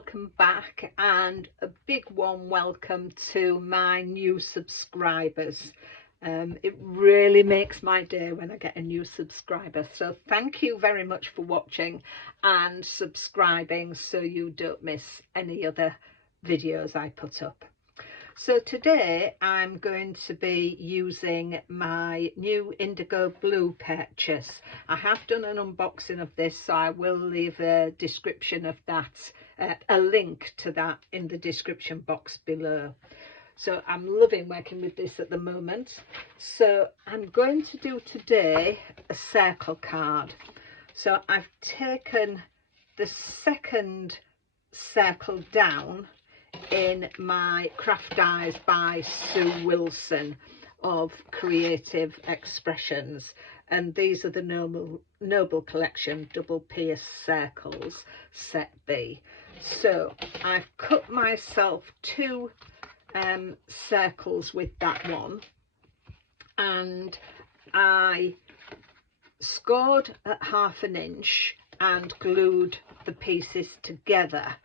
welcome back, and a big warm welcome to my new subscribers. It really makes my day when I get a new subscriber, so thank you very much for watching and subscribing so you don't miss any other videos I put up. So today I'm going to be using my new IndigoBlu purchase. I have done an unboxing of this, so I will leave a description of that, a link to that in the description box below. So I'm loving working with this at the moment. So I'm going to do today a circle card. So I've taken the second circle down in my Craft Eyes by Sue Wilson of Creative Expressions, and these are the Noble Collection double pierce circles set B. So I've cut myself two circles with that one, and I scored at 1/2 inch and glued the pieces together.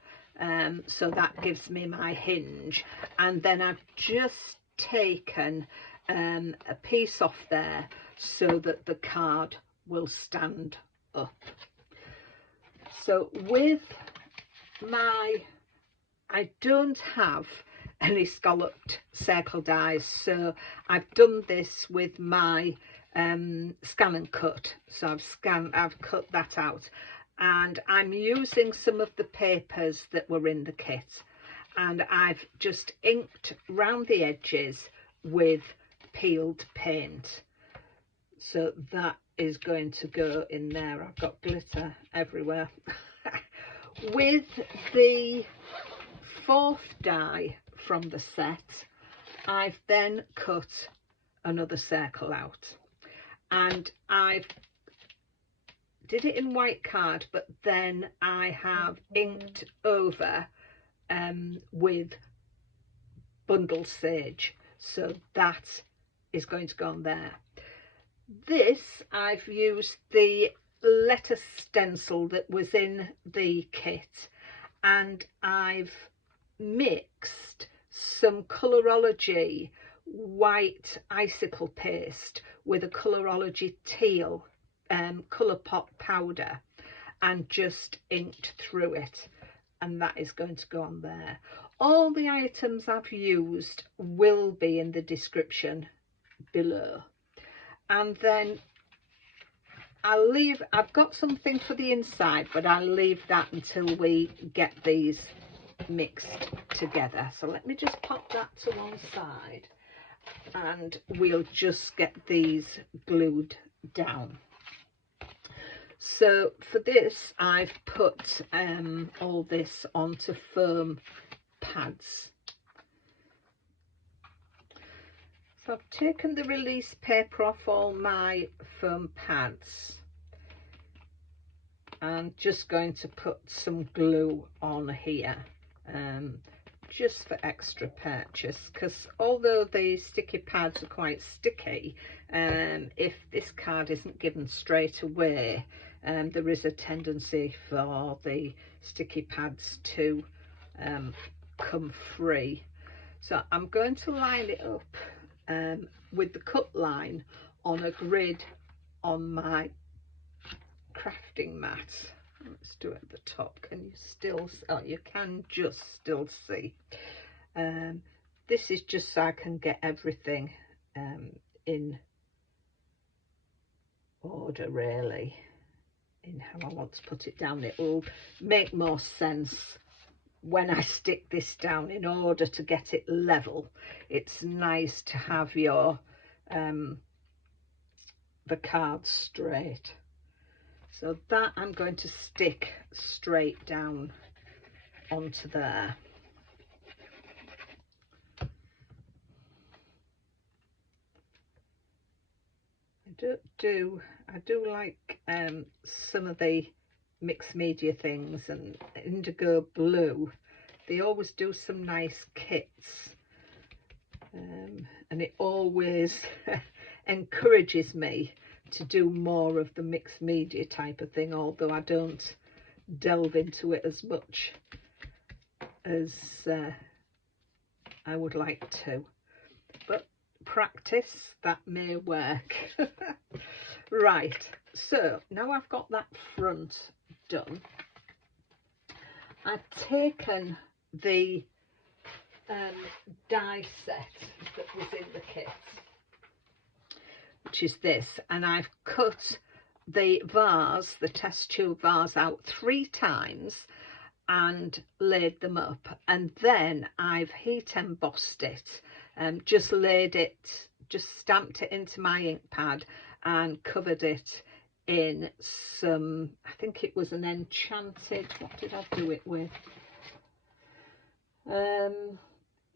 So that gives me my hinge, and then I've just taken a piece off there so that the card will stand up. So with I don't have any scalloped circle dies, so I've done this with my scan and cut. So I've cut that out, and I'm using some of the papers that were in the kit, and I've just inked round the edges with peeled paint. So that is going to go in there. I've got glitter everywhere. With the 4th die from the set, I've then cut another circle out, and I've did it in white card, but then I have inked over with bundle sage, so that is going to go on there. This, I've used the letter stencil that was in the kit, and I've mixed some Colorology white icicle paste with a Colorology teal colour pot powder, and just inked through it, and that is going to go on there. All the items I've used will be in the description below, and then I've got something for the inside, but I'll leave that until we get these mixed together. So let me just pop that to one side, and we'll just get these glued down. So for this, I've put all this onto foam pads. So I've taken the release paper off all my foam pads, and just going to put some glue on here, just for extra purchase, because although the sticky pads are quite sticky, if this card isn't given straight away, there is a tendency for the sticky pads to come free. So I'm going to line it up with the cut line on a grid on my crafting mat. Let's do it at the top. Can you still, oh, you can just still see. This is just so I can get everything in order, really, in how I want to put it down. It will make more sense when I stick this down. In order to get it level, it's nice to have your the card straight. So that I'm going to stick straight down onto there. I do like some of the mixed media things, and IndigoBlu, they always do some nice kits, and it always encourages me to do more of the mixed media type of thing, although I don't delve into it as much as I would like to, but practice, that may work. Right, so now I've got that front done, I've taken the die set that was in the kit, which is this, and I've cut the vase, the test tube vase, out 3 times and laid them up, and then I've heat embossed it, just laid it, just stamped it into my ink pad and covered it in some, I think it was an enchanted, what did I do it with?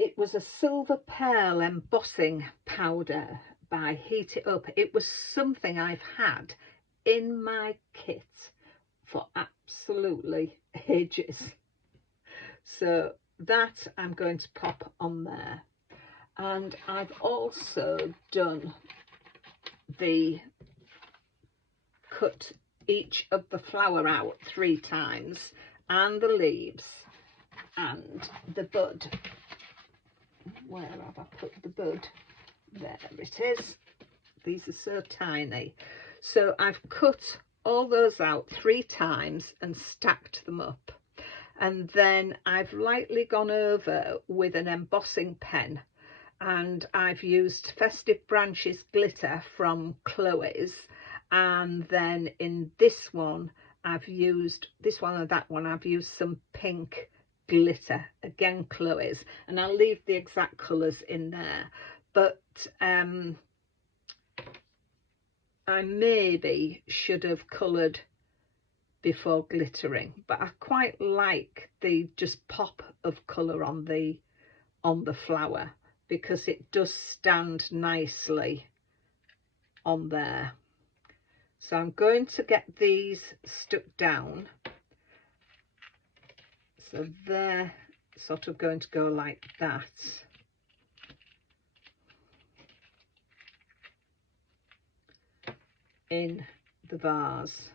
It was a silver pearl embossing powder by Heat It Up. It was something I've had in my kit for absolutely ages. So that I'm going to pop on there. And I've also done cut each of the flower out 3 times, and the leaves and the bud. Where have I put the bud? There it is. These are so tiny. So I've cut all those out 3 times and stacked them up, and then I've lightly gone over with an embossing pen, and I've used Festive Branches glitter from Chloe's, and then in this one I've used, this one and that one, I've used some pink glitter, again Chloe's, and I'll leave the exact colours in there, but I maybe should have coloured before glittering, but I quite like the just pop of colour on the flower, because it does stand nicely on there. So I'm going to get these stuck down, so they're sort of going to go like that. In the vase.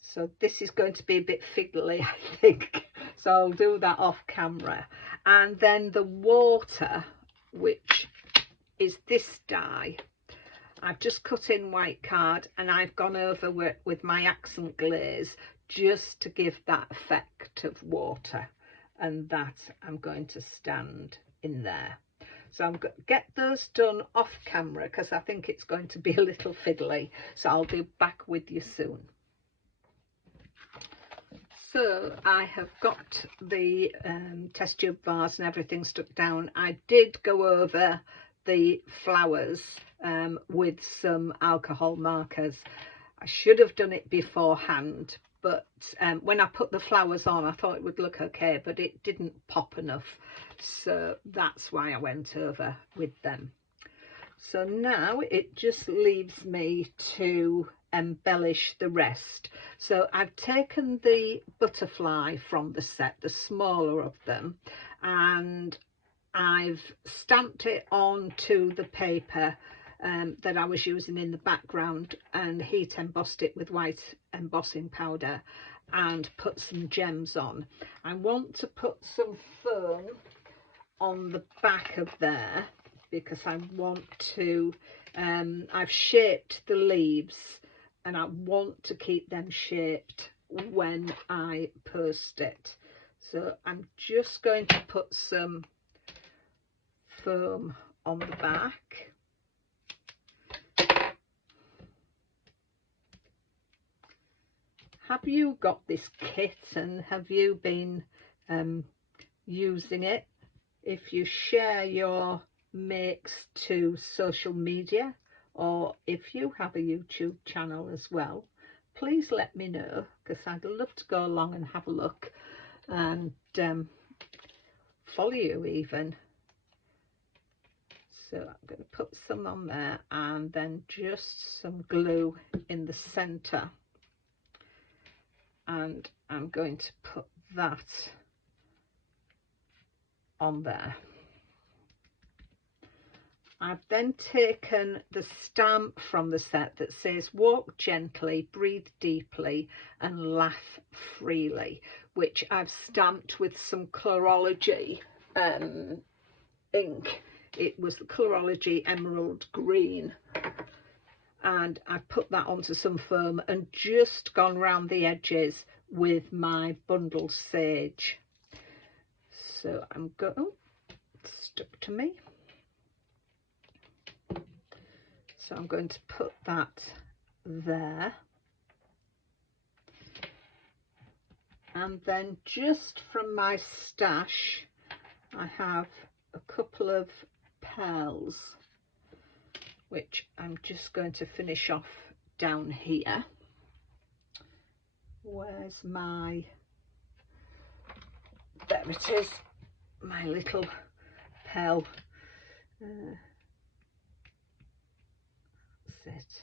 So this is going to be a bit fiddly, I think, so I'll do that off camera. And then the water, which is this die, I've just cut in white card, and I've gone over with my accent glaze just to give that effect of water, and that I'm going to stand in there. So I'm going to get those done off camera, because I think it's going to be a little fiddly, so I'll be back with you soon. So I have got the test tube vase and everything stuck down. I did go over the flowers with some alcohol markers. I should have done it beforehand, but when I put the flowers on, I thought it would look okay, but it didn't pop enough, so that's why I went over with them. So now it just leaves me to embellish the rest. So I've taken the butterfly from the set, the smaller of them, and I've stamped it onto the paper that I was using in the background, and heat embossed it with white embossing powder and put some gems on. I want to put some foam on the back of there, because I want to, I've shaped the leaves and I want to keep them shaped when I post it. So I'm just going to put some foam on the back. Have you got this kit, and have you been using it? If you share your makes to social media, or if you have a YouTube channel as well, please let me know, because I'd love to go along and have a look and follow you even. So I'm going to put some on there, and then just some glue in the center, and I'm going to put that on there. I've then taken the stamp from the set that says "Walk gently, breathe deeply and laugh freely," which I've stamped with some Colorology ink. It was the Colorology Emerald Green, and I've put that onto some foam and just gone round the edges with my bundle sage. So I'm going, oh, it's stuck to me. So I'm going to put that there. And then just from my stash, I have a couple of pearls, which I'm just going to finish off down here. Where's my, there it is, my little pearl. That's it.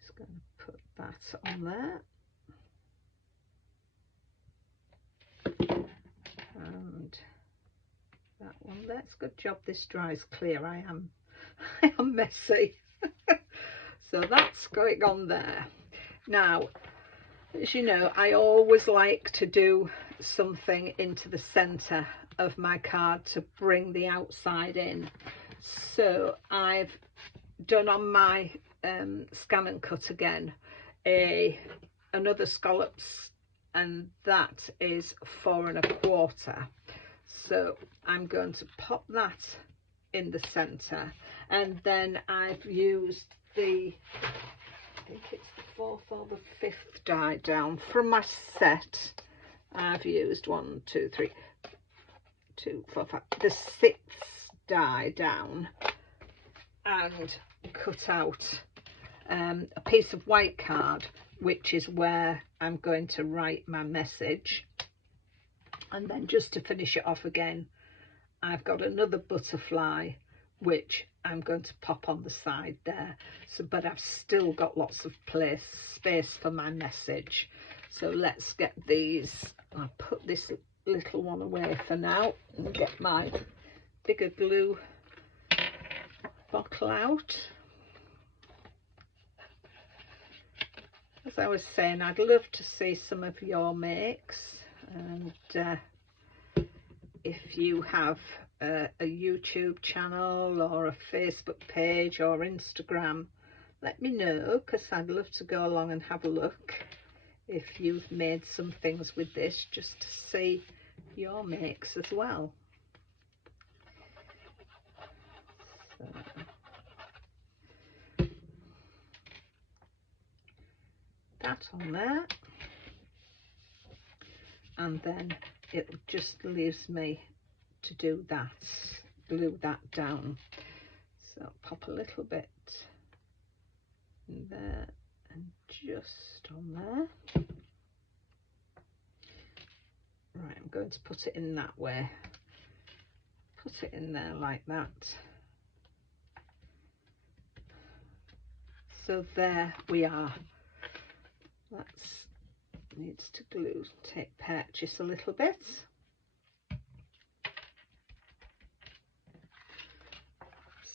Just going to put that on there. And that one there. It's a good job this dries clear. I am messy. So that's going on there. Now, as you know, I always like to do something into the center of my card to bring the outside in. So I've done on my scan and cut again another scallops, and that is 4 1/4. So I'm going to pop that in the center, and then I've used the, I think it's the 4th or the 5th die down from my set. I've used 1, 2, 3, 2, 4, 5, the 6th die down, and cut out a piece of white card, which is where I'm going to write my message. And then just to finish it off again, I've got another butterfly, which I'm going to pop on the side there. So, but I've still got lots of space for my message. So let's get these. I'll put this little one away for now and get my bigger glue bottle out. As I was saying, I'd love to see some of your makes, and if you have a YouTube channel or a Facebook page or Instagram, let me know, because I'd love to go along and have a look if you've made some things with this, just to see your makes as well. So, that on there, and then it just leaves me to do that, glue that down. So I'll pop a little bit in there and just on there. Right, I'm going to put it in that way, put it in there like that. So there we are. That needs to glue, take purchase a little bit.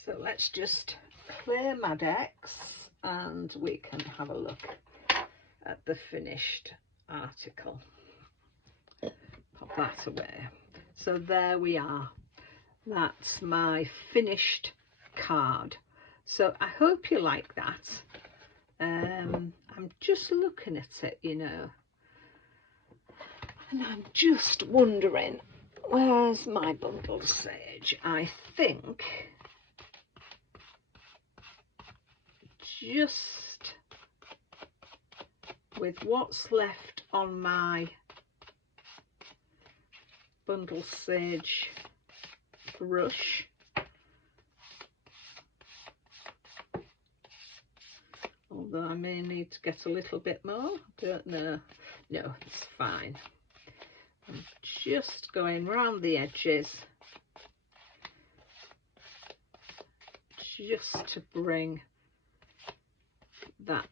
So let's just clear my decks and we can have a look at the finished article. Pop that away. So there we are. That's my finished card. So I hope you like that. I'm just looking at it, you know, and I'm just wondering, where's my bundle sage? I think just with what's left on my bundle sage brush, although I may need to get a little bit more, don't know. No, it's fine. I'm just going round the edges just to bring that,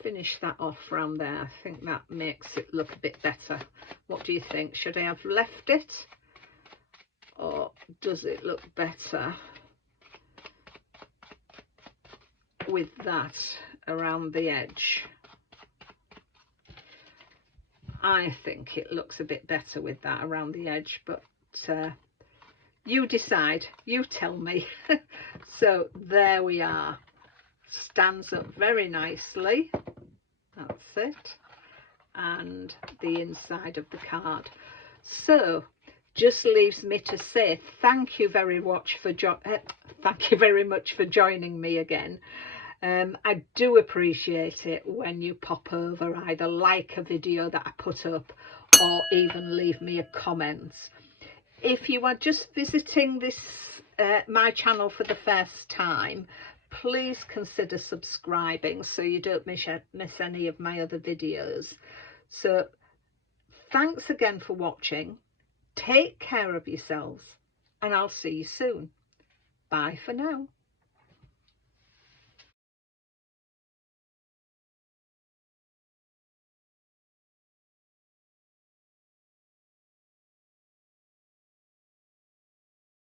finish that off round there. I think that makes it look a bit better. What do you think? Should I have left it, or does it look better with that around the edge. I think it looks a bit better with that around the edge, but you decide, you tell me. So there we are, stands up very nicely, that's it, and the inside of the card. So just leaves me to say thank you very much for joining me again. I do appreciate it when you pop over, either like a video that I put up or even leave me a comment. If you are just visiting this my channel for the first time, please consider subscribing so you don't miss any of my other videos. So thanks again for watching. Take care of yourselves, and I'll see you soon. Bye for now.